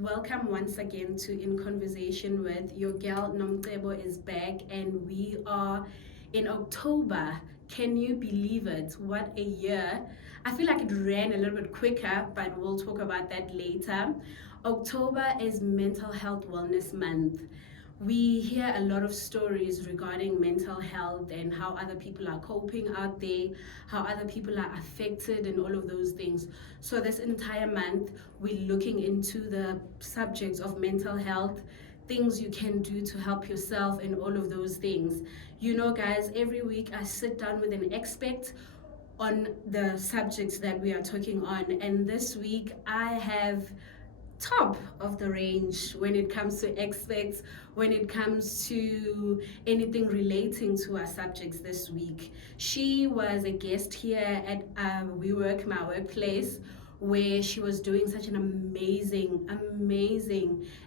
Welcome once again to In Conversation with your girl Nomcebo is back, and we are in October. Can you believe it? What a year. I feel like it ran a little bit quicker, but we'll talk about that later. October is Mental Health Wellness Month. We hear a lot of stories regarding mental health and how other people are coping out there, how other people are affected, and all of those things. So, this entire month, we're looking into the subjects of mental health, things you can do to help yourself, and all of those things. You know, guys, every week I sit down with an expert on the subjects that we are talking on, and this week I have top of the range when it comes to experts, when it comes to anything relating to our subjects this week. She was a guest here at my workplace, where she was doing such an amazing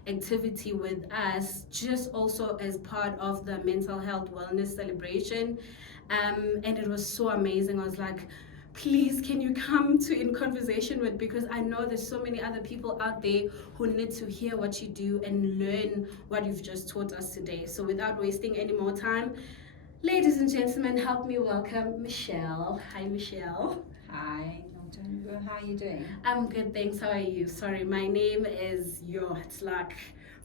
activity with us, just also as part of the mental health wellness celebration. And it was so amazing. I was like, please, can you come to In Conversation with, because I know there's so many other people out there who need to hear what you do and learn what you've just taught us today. So without wasting any more time, ladies and gentlemen, help me welcome Michelle. Hi, Michelle. Hi, how are you doing? I'm good, thanks. How are you? Sorry, my name is it's like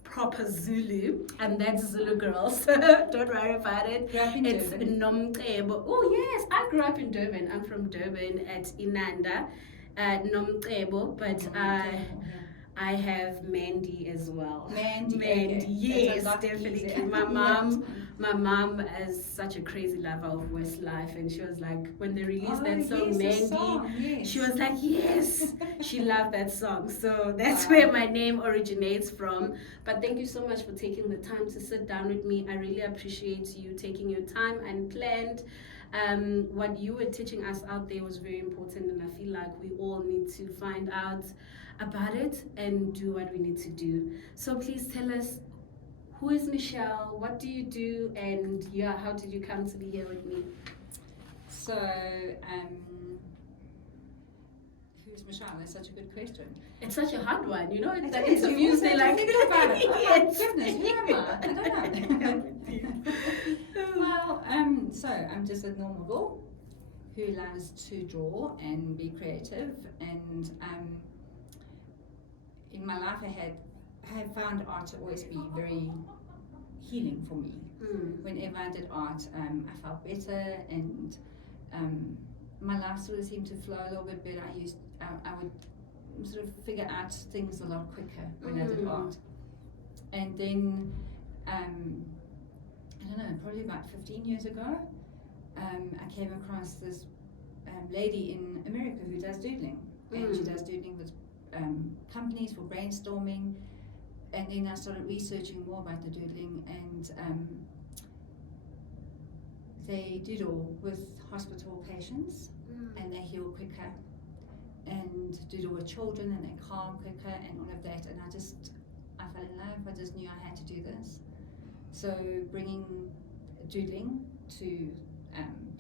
proper Zulu, and that's Zulu girls. Don't worry about it. It's Nomcebo. Oh yes, I grew up in Durban. I'm from Durban at Inanda, Nomcebo, but I have Mandy as well. Mandy, okay. Yes, definitely. Easier. My mom is such a crazy lover of Westlife, and she was like, when they released that song, Mandy, she was like, yes, she loved that song. So that's where my name originates from. But thank you so much for taking the time to sit down with me. I really appreciate you taking your time and planned. What you were teaching us out there was very important, and I feel like we all need to find out about it and do what we need to do. So please tell us, who is Michelle? What do you do? And how did you come to be here with me? So, who's Michelle? That's such a good question. It's such a hard one, you know. It's like interviews, they like think about it. Yes. Oh, goodness, who am I? I don't know. Well, so I'm just a normal girl who loves to draw and be creative, and in my life I have found art to always be very healing for me. Whenever I did art, I felt better, and my life sort of seemed to flow a little bit better. I would sort of figure out things a lot quicker when I did art. And then I don't know, probably about 15 years ago, I came across this lady in America who does doodling, and she does doodling with companies for brainstorming. And then I started researching more about the doodling, and they doodle with hospital patients, and they heal quicker, and doodle with children, and they calm quicker, and all of that. And I fell in love. I just knew I had to do this. So bringing doodling to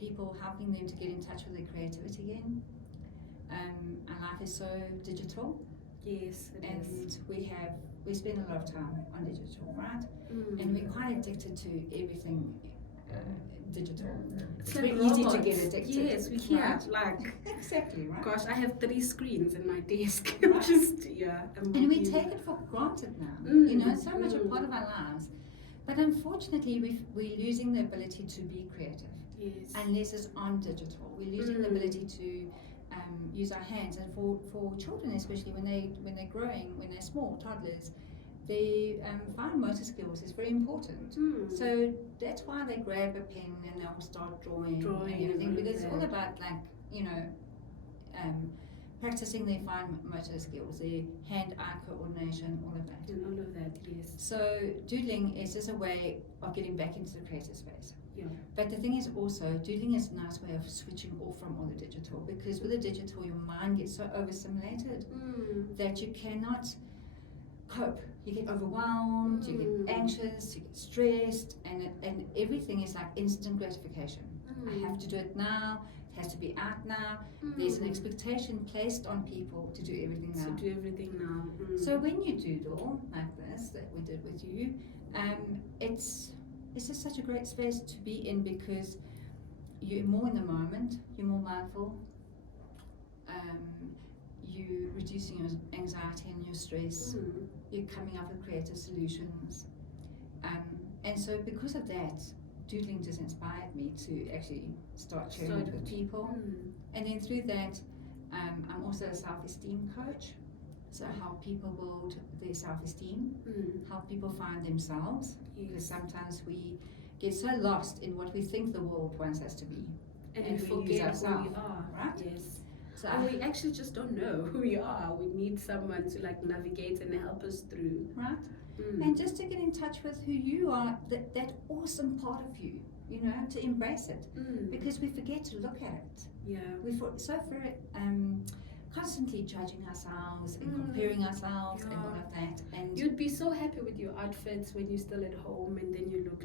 people, helping them to get in touch with their creativity again. Our life is so digital. Yes, it is. And we spend a lot of time on digital, right? And we're quite addicted to everything digital. It's very easy to get addicted. Yes, we hear right? like exactly, right? Gosh, I have 3 screens in my desk. Right. And we take it for granted now. You know, it's so much a part of our lives. But unfortunately, we're losing the ability to be creative. Yes. Unless it's on digital, we're losing the ability to use our hands. And for children, especially when they're growing, when they're small, toddlers, they fine motor skills is very important. So that's why they grab a pen and they'll start drawing and everything, because it's all about, like, you know, practicing their fine motor skills, their hand-eye coordination, all of that. And all of that, yes. So doodling is just a way of getting back into the creative space. Yeah. But the thing is also, doodling is a nice way of switching off from all the digital, because with the digital, your mind gets so overstimulated that you cannot cope. You get overwhelmed, you get anxious, you get stressed, and everything is like instant gratification. I have to do it now, it has to be out now. There's an expectation placed on people to do everything now. To do everything now. So when you doodle like this, that we did with you, it's just such a great space to be in, because you're more in the moment, you're more mindful, you're reducing your anxiety and your stress, you're coming up with creative solutions. And so because of that, doodling just inspired me to actually start sharing it with people. And then through that, I'm also a self-esteem coach. So help people build their self-esteem, help people find themselves, because sometimes we get so lost in what we think the world wants us to be, and we forget who we are. Right? Yes. So and we actually just don't know who we are. We need someone to like navigate and help us through. Right. And just to get in touch with who you are, that awesome part of you, you know, to embrace it, because we forget to look at it. Yeah. We're so very constantly judging ourselves and comparing ourselves and all of that. And you'd be so happy with your outfits when you're still at home, and then you look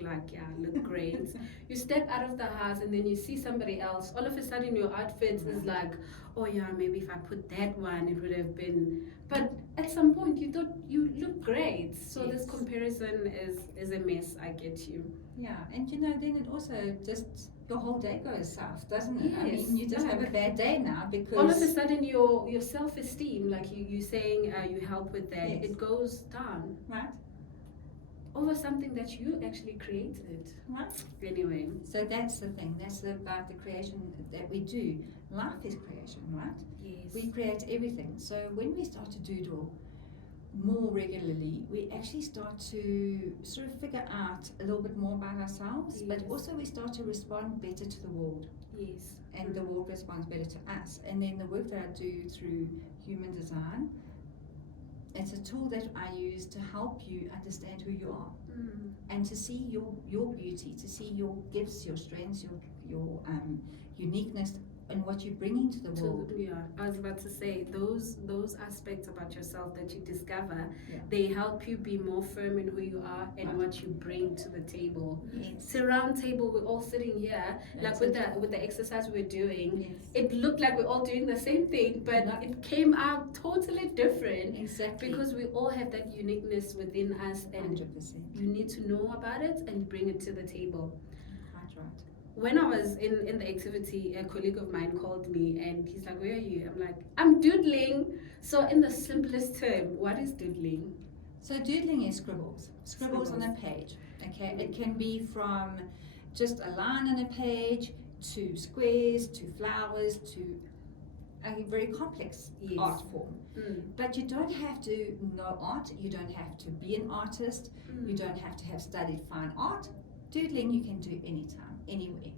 look great. You step out of the house and then you see somebody else. All of a sudden your outfits is like, oh yeah, maybe if I put that one it would have been. But at some point you thought you look great. So this comparison is a mess. I get you. Yeah, and you know, then it also just your whole day goes south, doesn't it? Yes, I mean, you just have a bad day now because all of a sudden your self-esteem, like you saying you help with that, it goes down. Right. Over something that you actually created. Right. Anyway. So that's the thing. That's about the creation that we do. Life is creation, right? Yes. We create everything. So when we start to doodle more regularly, we actually start to sort of figure out a little bit more about ourselves, but also we start to respond better to the world. Yes. And the world responds better to us. And then the work that I do through human design, it's a tool that I use to help you understand who you are and to see your beauty, to see your gifts, your strengths, your uniqueness, and what you're bringing to the world. Yeah, I was about to say those aspects about yourself that you discover, they help you be more firm in who you are and what you bring to the table. Yes. It's a round table. We're all sitting here, like with the exercise we're doing. Yes. It looked like we're all doing the same thing, but it came out totally different. Exactly. Because we all have that uniqueness within us, and 100%. you need to know about it and bring it to the table. Quite right. When I was in the activity, a colleague of mine called me and he's like, where are you? I'm like, I'm doodling. So in the simplest term, what is doodling? So doodling is scribbles on a page. Okay, it can be from just a line on a page to squares to flowers to a very complex art form. But you don't have to know art, you don't have to be an artist, you don't have to have studied fine art. Doodling you can do anytime, anywhere.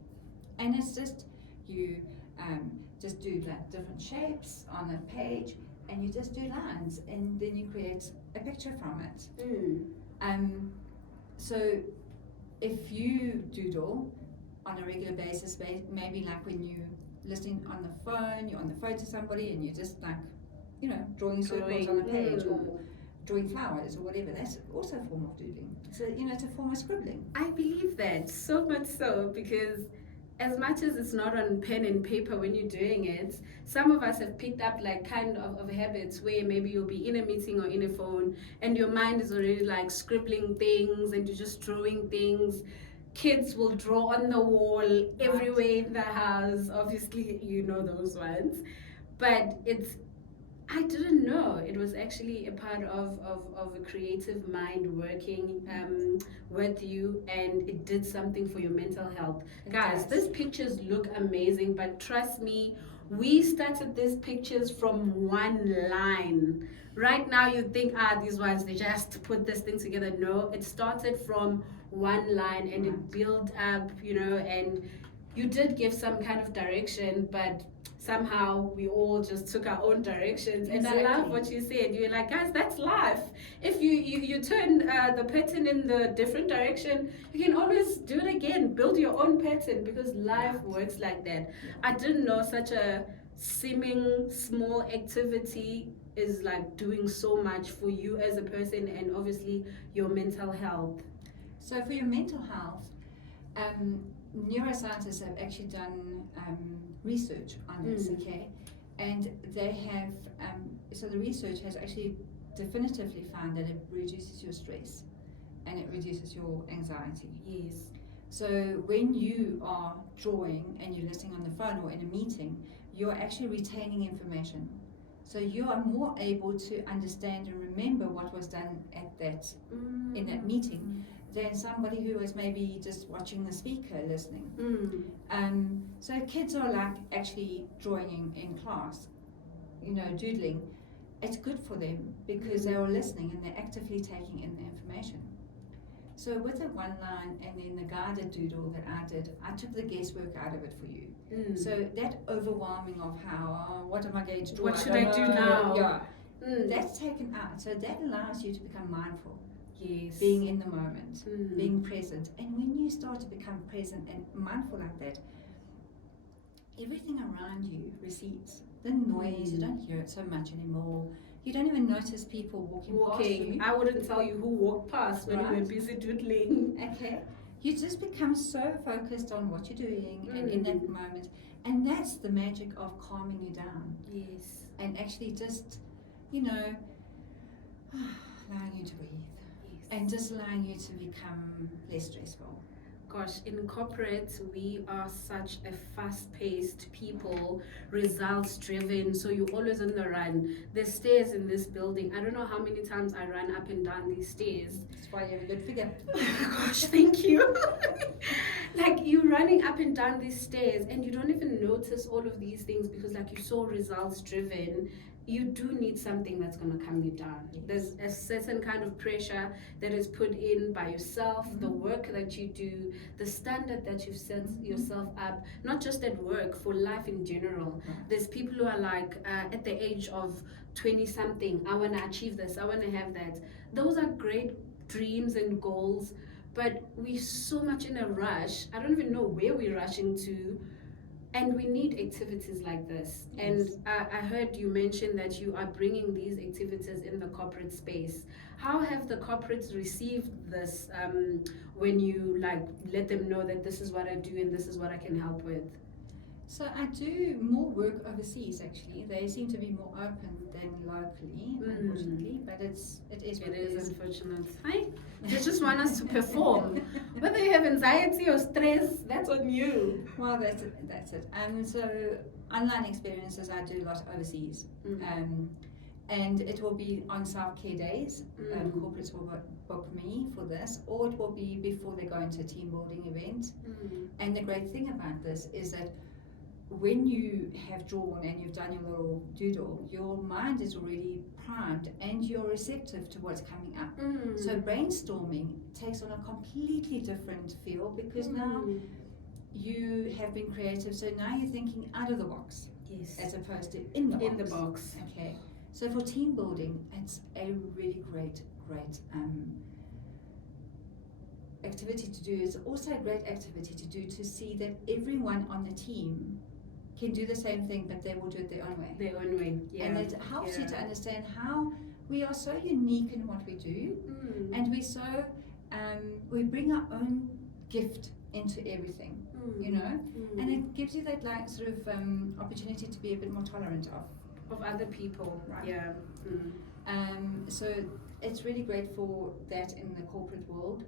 And it's just, you just do like different shapes on a page and you just do lines and then you create a picture from it. So if you doodle on a regular basis, maybe like when you're listening on the phone, you're on the phone to somebody and you're just like, you know, drawing circles on a page or drawing flowers or whatever, that's also a form of doodling. So, you know, it's a form of scribbling. I believe that, so much so, because as much as it's not on pen and paper when you're doing it, some of us have picked up like kind of habits where maybe you'll be in a meeting or in a phone and your mind is already like scribbling things and you're just drawing things. Kids will draw on the wall everywhere in the house. Obviously, you know those ones. But I didn't know it was actually a part of a creative mind working with you, and it did something for your mental health. Guys, these pictures look amazing, but trust me, we started these pictures from one line. Right now you think, these ones, they just put this thing together. No, it started from one line and it built up, you know, and you did give some kind of direction, but somehow we all just took our own directions. And I love what you said. You're like, guys, that's life. If you turn the pattern in the different direction, you can always do it again. Build your own pattern, because life works like that. I didn't know such a seeming small activity is like doing so much for you as a person and obviously your mental health. So for your mental health, neuroscientists have actually done research on this, okay? And they have, so the research has actually definitively found that it reduces your stress and it reduces your anxiety. Yes. So when you are drawing and you're listening on the phone or in a meeting, you're actually retaining information. So you are more able to understand and remember what was done at that in that meeting than somebody who was maybe just watching the speaker listening. So kids are like actually drawing in class, doodling. It's good for them because they are listening and they're actively taking in the information. So with the one line and then the guided doodle that I did, I took the guesswork out of it for you. So that overwhelming of how, what am I going to draw? What should I do now? Yeah. That's taken out. So that allows you to become mindful. Yes. Being in the moment, being present. And when you start to become present and mindful like that, everything around you recedes. The noise, you don't hear it so much anymore. You don't even notice people walking past you. I wouldn't tell you who walked past when we were busy doodling. Okay. You just become so focused on what you're doing and in that moment. And that's the magic of calming you down. Yes. And actually just, allowing you to breathe. Yes. And just allowing you to become less stressful. Gosh, in corporate, we are such a fast-paced people, results-driven, so you're always on the run. There's stairs in this building. I don't know how many times I run up and down these stairs. That's why you have a good figure. Gosh, thank you. Like, you're running up and down these stairs, and you don't even notice all of these things because, like, you're so results-driven. You do need something that's going to calm you down. Yes. There's a certain kind of pressure that is put in by yourself, the work that you do, the standard that you've set yourself up, not just at work, for life in general. There's people who are like, at the age of 20-something, I want to achieve this, I want to have that. Those are great dreams and goals, but we're so much in a rush. I don't even know where we're rushing to. And we need activities like this. Yes. And I heard you mention that you are bringing these activities in the corporate space. How have the corporates received this when you let them know that this is what I do and this is what I can help with? So I do more work overseas actually. They seem to be more open than locally, unfortunately, but it is unfortunate. They just want us to perform. Whether you have anxiety or stress, that's on you. Well, that's it. So online experiences I do a lot overseas. And it will be on self-care days. Corporates will book me for this, or it will be before they go into a team building event. And the great thing about this is that when you have drawn and you've done your little doodle, your mind is already primed and you're receptive to what's coming up. So brainstorming takes on a completely different feel because now you have been creative. So now you're thinking out of the box, yes, as opposed to in the box. Okay. So for team building, it's a really great activity to do. It's also a great activity to do to see that everyone on the team can do the same thing, but they will do it their own way. Their own way, yeah. And it helps you to understand how we are so unique in what we do, and we bring our own gift into everything, and it gives you that sort of opportunity to be a bit more tolerant of other people, right? Yeah. So it's really great for that in the corporate world.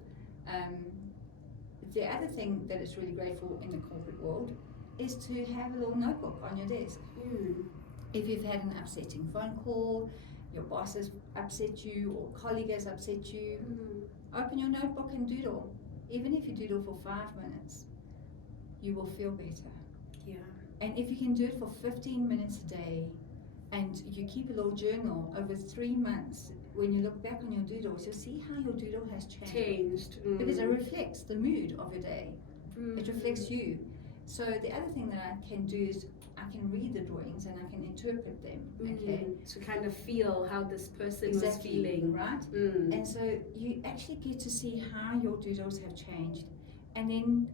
The other thing that is really great for in the corporate world is to have a little notebook on your desk. If you've had an upsetting phone call, your boss has upset you or colleague has upset you, open your notebook and doodle. Even if you doodle for 5 minutes, you will feel better. Yeah. And if you can do it for 15 minutes a day and you keep a little journal over 3 months, when you look back on your doodles, you'll see how your doodle has changed. Because it reflects the mood of your day. It reflects you. So the other thing that I can do is I can read the drawings and I can interpret them. Okay. To kind of feel how this person was feeling. Right? And so you actually get to see how your doodles have changed. And then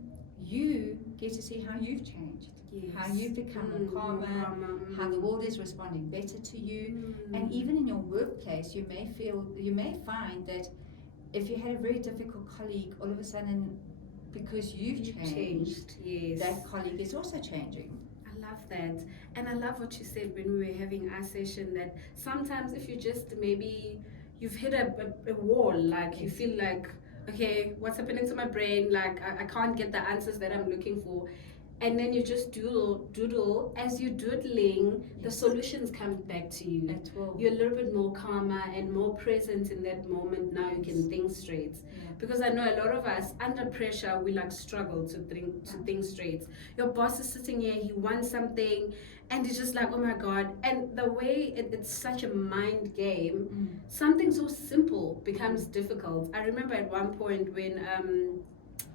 you get to see how you've changed. Yes. How you've become more calmer, how the world is responding better to you. And even in your workplace, you may find that if you had a very difficult colleague, all of a sudden because you've changed, yes. that colleague is also changing. I love that. And I love what you said when we were having our session, that sometimes if you just maybe you've hit a wall, like you feel like, okay, what's happening to my brain? Like I can't get the answers that I'm looking for. And then you just doodle. As you're doodling, the solutions come back to you. It will. You're a little bit more calmer and more present in that moment. Now you can think straight. Because I know a lot of us under pressure, we like struggle to think straight. Your boss is sitting here, he wants something, and it's just like, oh my god. And the way it's such a mind game, something so simple becomes difficult. I remember at one point when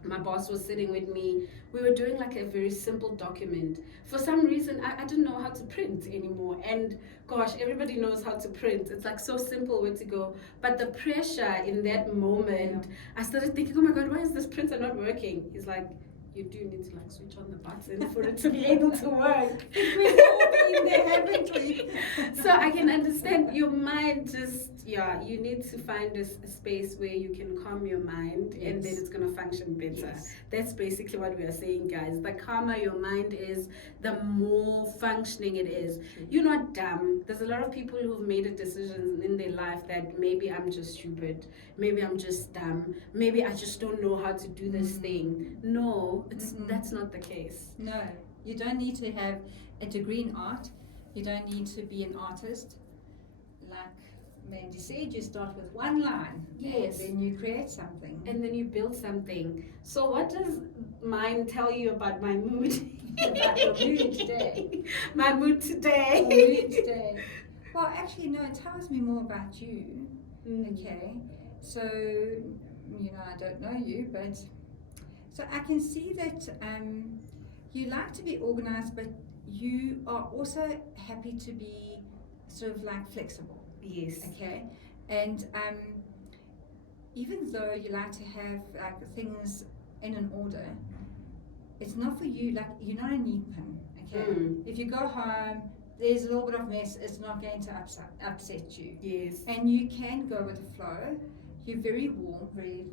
my boss was sitting with me, we were doing like a very simple document. For some reason, I didn't know how to print anymore. And gosh, everybody knows how to print. It's like so simple where to go. But the pressure in that moment, I started thinking, oh my god, why is this printer not working? He's like, you do need to like switch on the button for it to be able to work. We've all been there, haven't we? So I can understand your mind just, you need to find a space where you can calm your mind, and then it's going to function better. That's basically what we are saying, guys. The calmer your mind is, the more functioning it is. You're not dumb. There's a lot of people who've made a decision in their life that maybe I'm just stupid, maybe I'm just dumb, maybe I just don't know how to do this thing. No, that's not the case. No, you don't need to have a degree in art. You don't need to be an artist. Like Mandy said, you start with one line, and then you create something, and then you build something. So what does mine tell you about my mood? About your mood today? My mood today. Your mood today. Well, actually, no, it tells me more about you. Okay, so I don't know you, but so I can see that you like to be organized, but you are also happy to be sort of like flexible. Yes. Okay. And even though you like to have like things in an order, it's not for you. Like, you're not a neat pin. Okay. If you go home, there's a little bit of mess. It's not going to upset you. Yes. And you can go with the flow. You're very warm, very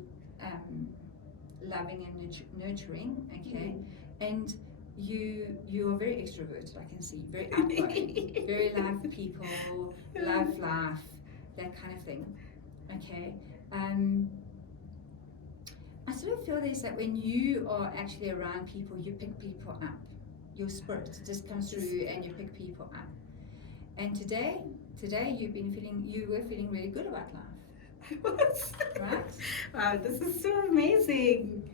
loving and nurturing. Okay. And you are very extroverted, I can see, very outgoing, very love people, love life, that kind of thing. Okay. I sort of feel this, that when you are actually around people, you pick people up. Your spirit just comes through and you pick people up. And today you were feeling really good about life. I was. Right? Wow, this is so amazing.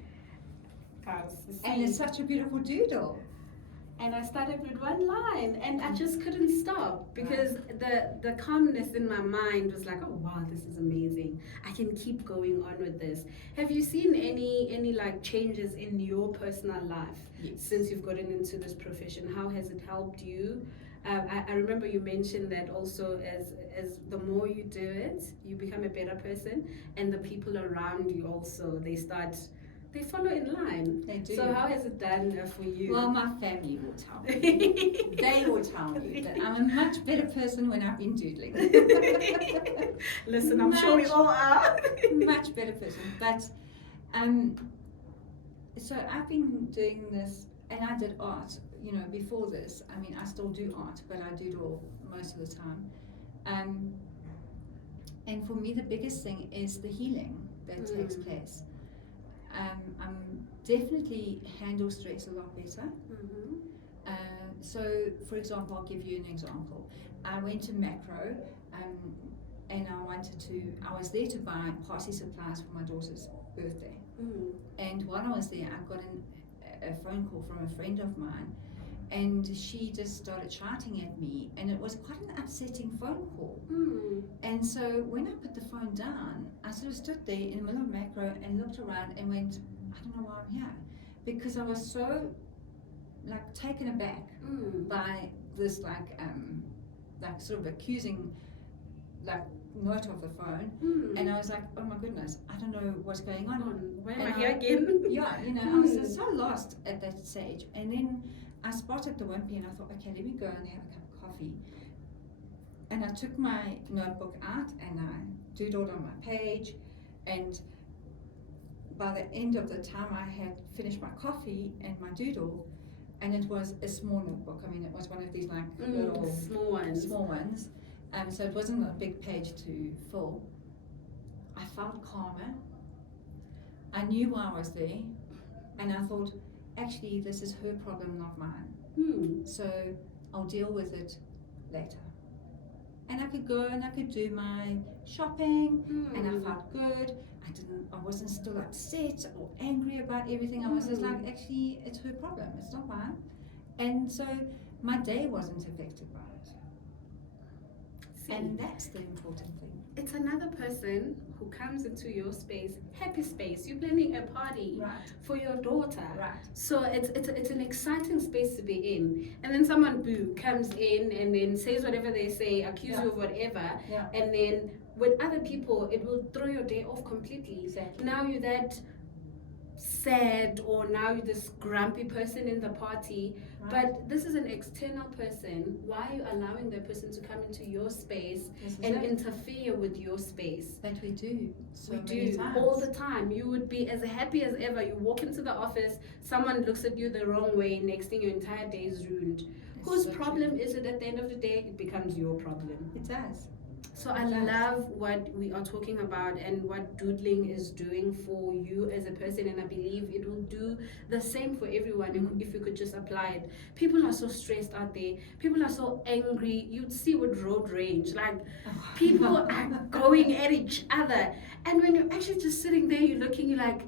And it's such a beautiful doodle. And I started with one line, and I just couldn't stop, because the calmness in my mind was like, oh wow, this is amazing. I can keep going on with this. Have you seen any like changes in your personal life since you've gotten into this profession? How has it helped you? I remember you mentioned that also as the more you do it, you become a better person, and the people around you also, they follow in line. They do. So how has it done for you? Well, my family will tell me. They will tell me that I'm a much better person when I've been doodling. Listen, I'm sure we all are. Much better person. But so I've been doing this, and I did art, before this. I mean, I still do art, but I doodle most of the time. And for me, the biggest thing is the healing that takes place. I'm definitely handle stress a lot better. So, for example, I'll give you an example. I went to Macro, and I was there to buy party supplies for my daughter's birthday. And while I was there, I got a phone call from a friend of mine, and she just started shouting at me, and it was quite an upsetting phone call. And so when I put the phone down, I sort of stood there in the middle of Macro and looked around and went, I don't know why I'm here, because I was so like taken aback by this like sort of accusing like note of the phone, and I was like, oh my goodness, I don't know what's going on. Why am I here again? Yeah, I was just so lost at that stage. And then I spotted the wimpy, and I thought, okay, let me go and have a cup of coffee. And I took my notebook out and I doodled on my page, and by the end of the time I had finished my coffee and my doodle, and it was a small notebook. I mean, it was one of these like little small ones. So it wasn't a big page to fill. I felt calmer. I knew why I was there, and I thought, actually, this is her problem, not mine. So I'll deal with it later. And I could go and I could do my shopping, and I felt good. I wasn't still upset or angry about everything. I was just like, actually, it's her problem, it's not mine. And so my day wasn't affected by it. And that's the important thing. It's another person who comes into your space, happy space. You're planning a party for your daughter. So it's an exciting space to be in. And then someone comes in and then says whatever they say, accuse you of whatever, and then with other people it will throw your day off completely. Exactly. Now you're that sad, or now you're this grumpy person in the party. But this is an external person. Why are you allowing that person to come into your space and interfere with your space? But we do. We do all the time. You would be as happy as ever. You walk into the office, someone looks at you the wrong way, next thing your entire day is ruined. Whose problem is it at the end of the day? It becomes your problem. It does. So I love what we are talking about and what doodling is doing for you as a person, and I believe it will do the same for everyone if we could just apply it. People are so stressed out there. People are so angry. You'd see with road rage, like people are going at each other, and when you're actually just sitting there, you're looking, you're like,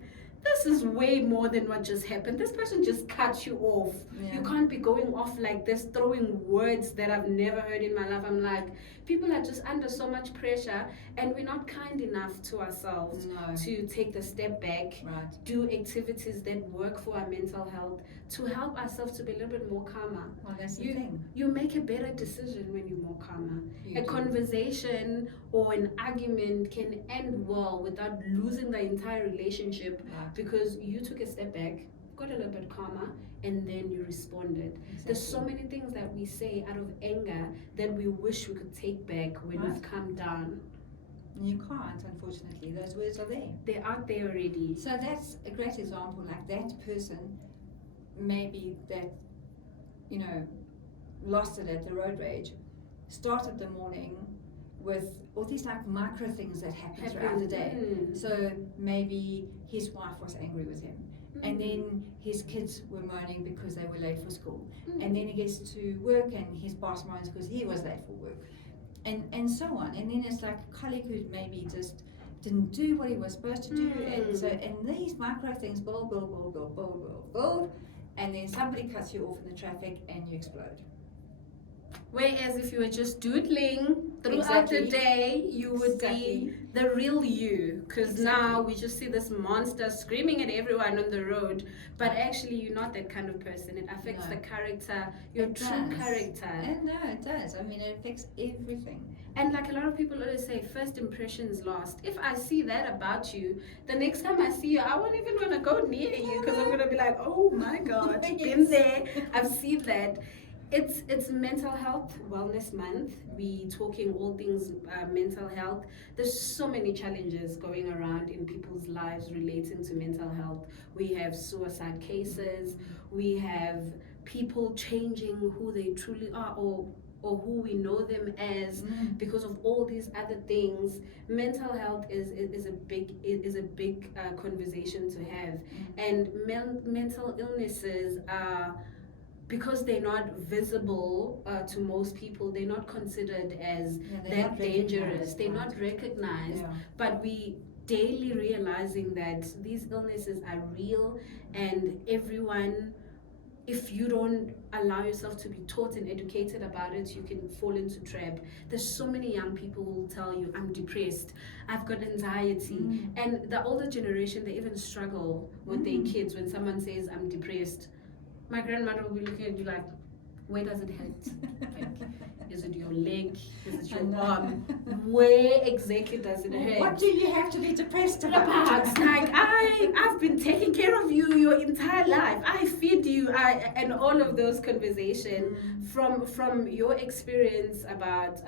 this is way more than what just happened. This person just cut you off. You can't be going off like this, throwing words that I've never heard in my life. I'm like, people are just under so much pressure, and we're not kind enough to ourselves to take the step back, do activities that work for our mental health, to help ourselves to be a little bit more calmer. Well, that's the thing. You make a better decision when you're more calmer. Conversation or an argument can end well without losing the entire relationship because you took a step back, got a little bit calmer, and then you responded. There's so many things that we say out of anger that we wish we could take back when we've come down. You can't, unfortunately. Those words are there. They're out there already. So that's a great example. Like that person, maybe that, lost it at the road rage, started the morning with all these like micro things that happen throughout the day. So maybe his wife was angry with him. And then his kids were moaning because they were late for school. And then he gets to work and his boss moans because he was late for work. And so on. And then it's like a colleague who maybe just didn't do what he was supposed to do. And these micro things build. And then somebody cuts you off in the traffic and you explode. Whereas if you were just doodling throughout the day, you would be the real you. Because now we just see this monster screaming at everyone on the road, but actually you're not that kind of person. It affects the character, your true character. And no, it does. I mean, it affects everything. And like a lot of people always say, first impressions last. If I see that about you, the next time I see you, I won't even want to go near you because I'm going to be like, oh my God, been there, I've seen that. It's Mental Health Wellness Month. We talking all things mental health. There's so many challenges going around in people's lives relating to mental health. We have suicide cases. We have people changing who they truly are or who we know them as because of all these other things. Mental health is a big conversation to have, and mental illnesses are, because they're not visible to most people, they're not considered as that dangerous. They're not recognized, but we daily realizing that these illnesses are real, and everyone, if you don't allow yourself to be taught and educated about it, you can fall into trap. There's so many young people who will tell you, I'm depressed, I've got anxiety. And the older generation, they even struggle with their kids when someone says, I'm depressed. My grandmother will be looking at you like, where does it hurt? Like, is it your leg? Is it your arm? Where exactly does it hurt? What do you have to be depressed about? Like, I've been taking care of you your entire life. I feed you, and all of those conversations From your experience about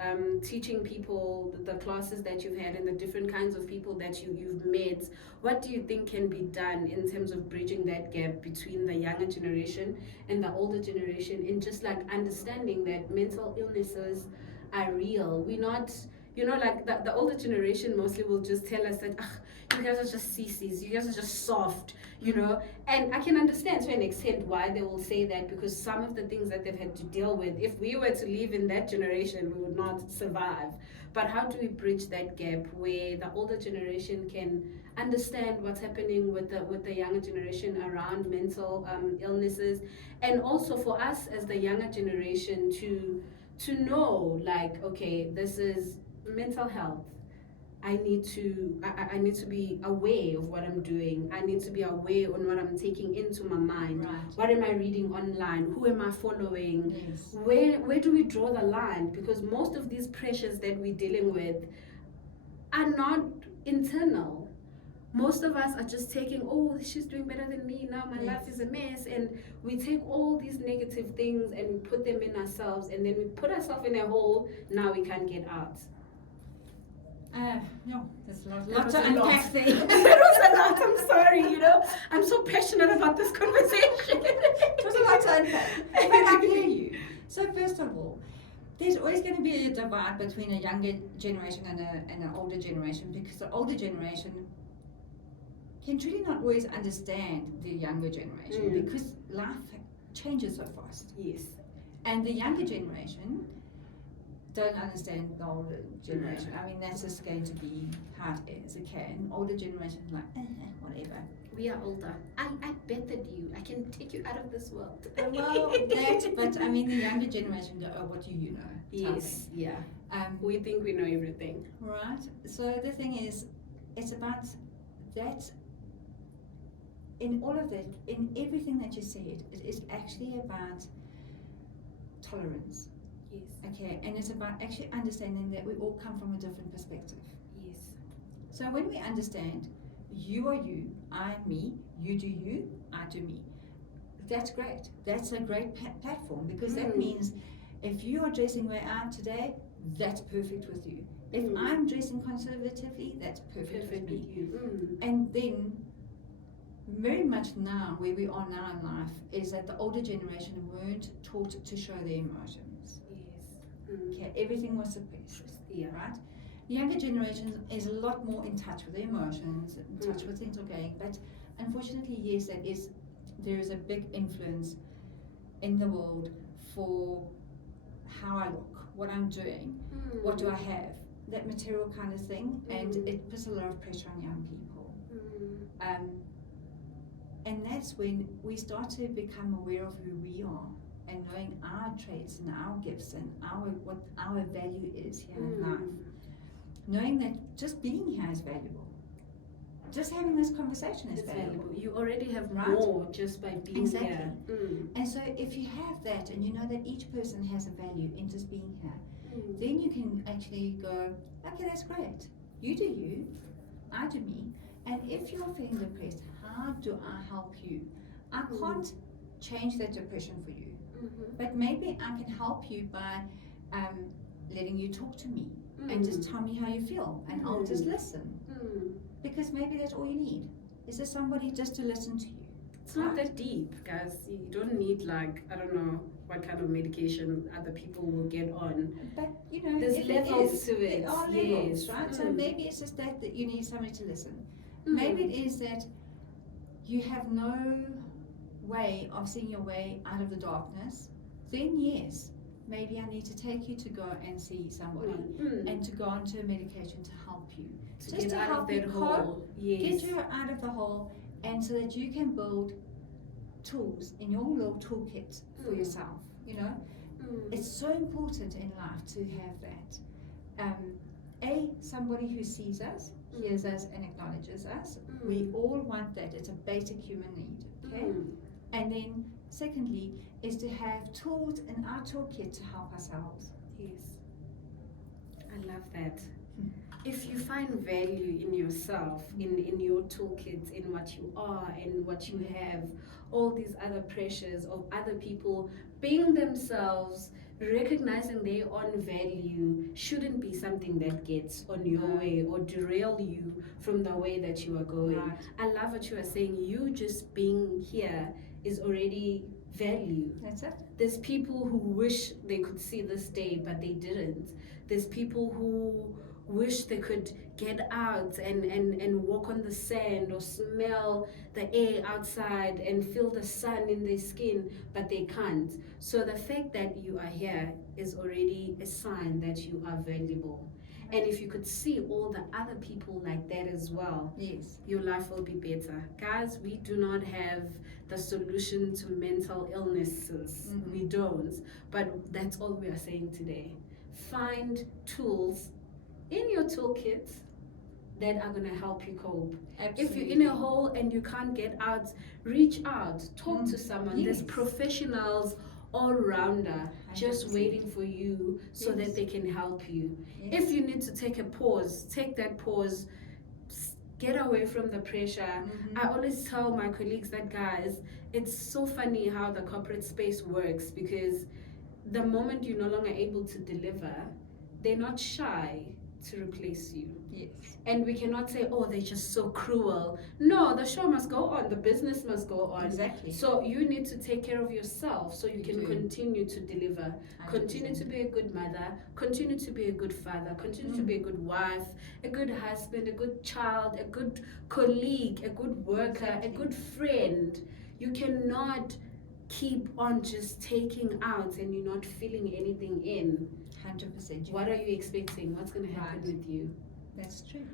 teaching people, the classes that you've had and the different kinds of people that you've met, what do you think can be done in terms of bridging that gap between the younger generation and the older generation, in just like understanding that mental illnesses are real? We're not, like the older generation mostly will just tell us that, you guys are just sissies, you guys are just soft, and I can understand to an extent why they will say that, because some of the things that they've had to deal with, if we were to live in that generation, we would not survive. But how do we bridge that gap where the older generation can understand what's happening with the younger generation around mental illnesses, and also for us as the younger generation to know, like, okay, this is mental health. I need to be aware of what I'm doing. I need to be aware on what I'm taking into my mind. Right. What am I reading online? Who am I following? Yes. Where do we draw the line? Because most of these pressures that we're dealing with are not internal. Most of us are just taking, oh, she's doing better than me, now my life is a mess, and we take all these negative things and we put them in ourselves, and then we put ourselves in a hole. Now we can't get out. No, there's lots to unpack there. It was a lot. I'm sorry, I'm so passionate about this conversation. It was a lot to unpack. But I hear you. So first of all, there's always going to be a divide between a younger generation and an older generation, because the older generation can truly not always understand the younger generation because life changes so fast. Yes. And the younger generation don't understand the older generation. I mean, that's just going to be how it is, okay? And older generation is like, whatever. We are older. I bettered you. I can take you out of this world. Well, but I mean, the younger generation go, oh, what do you know? Yes, yeah. We think we know everything. Right. So the thing is, it's about that. In all of that, in everything that you said, it is actually about tolerance. Yes. Okay, and it's about actually understanding that we all come from a different perspective. Yes. So when we understand, you are you, I me, you do you, I do me. That's great. That's a great platform, because that means if you are dressing where I am today, that's perfect with you. If I'm dressing conservatively, that's perfect with me. You. And then, very much now, where we are now in life, is that the older generation weren't taught to show their emotions. Yes. Okay, everything was suppressed. Yeah. Right? The younger generation is a lot more in touch with their emotions, in touch with things are going. But unfortunately, yes, there is a big influence in the world for how I look, what I'm doing, what do I have, that material kind of thing, and it puts a lot of pressure on young people. And that's when we start to become aware of who we are, and knowing our traits and our gifts and what our value is here in life. Knowing that just being here is valuable. Just having this conversation is valuable. You already have more just by being here. And so if you have that, and you know that each person has a value in just being here, then you can actually go, okay, that's great. You do you, I do me. And if you're feeling depressed, how do I help you? I can't change that depression for you, but maybe I can help you by letting you talk to me and just tell me how you feel, and I'll just listen. Because maybe that's all you need, is just somebody just to listen to you. It's not that deep, guys. You don't need, like, I don't know what kind of medication other people will get on. But, you know, there's levels to it. There are levels, right? So maybe it's just that you need somebody to listen. Maybe it is that you have no way of seeing your way out of the darkness. Then yes, maybe I need to take you to go and see somebody and to go onto a medication to help you. Just to help you cope, get you out of the hole, and so that you can build tools in your little toolkit for yourself. You know, it's so important in life to have that. Somebody who sees us, hears us, and acknowledges us. We all want that. It's a basic human need. Okay, and then secondly is to have tools in our toolkit to help ourselves. Yes, I love that. if you find value in yourself, in your toolkit, in what you are and what you have, all these other pressures of other people being themselves, recognizing their own value shouldn't be something that gets on your way or derail you from the way that you are going. Right. I love what you are saying. You just being here is already value. That's it. There's people who wish they could see this day, but they didn't. There's people who wish they could get out and walk on the sand or smell the air outside and feel the sun in their skin, but they can't. So the fact that you are here is already a sign that you are valuable. And if you could see all the other people like that as well, yes, your life will be better. Guys, we do not have the solution to mental illnesses. Mm-hmm. We don't. But that's all we are saying today. Find tools in your toolkit that are going to help you cope. absolutely. If you're in a hole and you can't get out, reach out, talk to someone. Yes. There's professionals all rounder just 100%. waiting for you so Yes. that they can help you. Yes. If you need to take a pause, take that pause, get away from the pressure. I always tell my colleagues that, guys, it's so funny how the corporate space works, because the moment you're no longer able to deliver, they're not shy to replace you. Yes. And we cannot say, oh, they're just so cruel. No, the show must go on, the business must go on. Exactly. So you need to take care of yourself so you can do. continue to deliver, 100%. continue to be a good mother, continue to be a good father, continue to be a good wife, a good husband, a good child, a good colleague, a good worker, Exactly. a good friend. You cannot keep on just taking out and you're not feeling anything in. 100%. What are you expecting? What's going to happen Right. with you? That's true.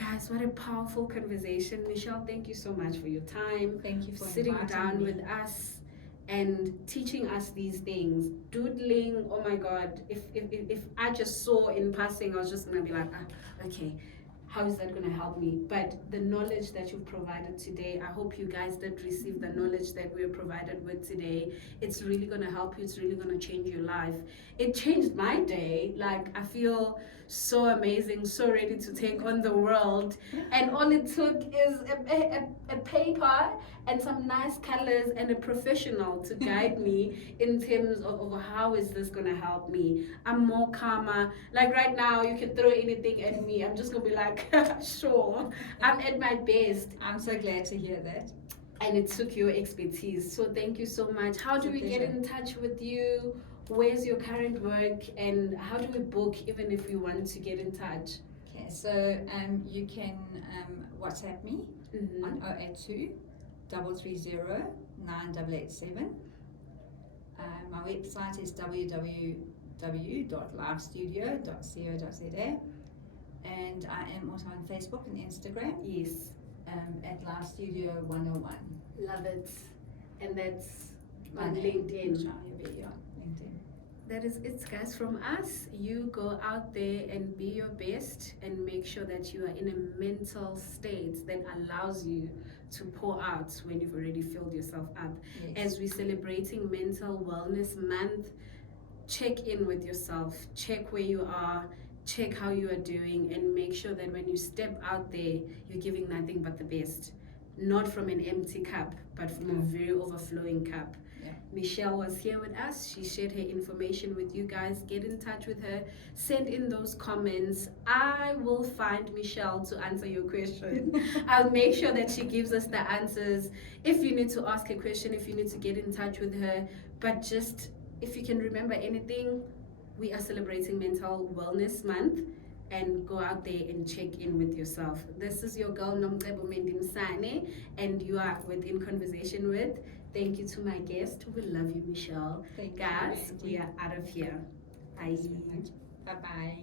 Guys, what a powerful conversation. Michelle, thank you so much for your time. Thank you for Sitting inviting down me. with us and teaching us these things. Doodling, oh my God. If I just saw in passing, I was just going to be like, okay, how is that going to help me? But the knowledge that you've provided today, I hope you guys did receive the knowledge that we're provided with today. It's really going to help you. It's really going to change your life. It changed my day. Like, I feel so amazing, so ready to take on the world. And all it took is a paper and some nice colors and a professional to guide me in terms of how is this going to help me. I'm more calmer. Like right now, you can throw anything at me. I'm just going to be like, sure. I'm at my best. I'm so glad to hear that. And it took your expertise. So thank you so much. How do we get in touch with you? Where's your current work? And how do we book even if we want to get in touch? Okay, so you can WhatsApp me on 082 330 9887. My website is www.livestudio.co.za, and I am also on Facebook and Instagram. Yes. At Live Studio 101. Love it. And that's My on name, LinkedIn. Michelle Joubert, on LinkedIn. That is it, guys, from us. You go out there and be your best and make sure that you are in a mental state that allows you to pour out when you've already filled yourself up. Yes. As we're celebrating Mental Wellness Month, check in with yourself, check where you are, check how you are doing, and make sure that when you step out there, you're giving nothing but the best. Not from an empty cup, but from a very overflowing cup. Yeah. Michelle was here with us. She shared her information with you guys. Get in touch with her. Send in those comments. I will find Michelle to answer your question. I'll make sure that she gives us the answers. If you need to ask a question, if you need to get in touch with her, but just if you can remember anything, we are celebrating Mental Wellness Month, and go out there and check in with yourself. This is your girl Nomcebo Mendimsane, and you are within conversation with. Thank you to my guest. We love you, Michelle. Thank you, Guys, Angie. we are out of here. Bye. Bye bye.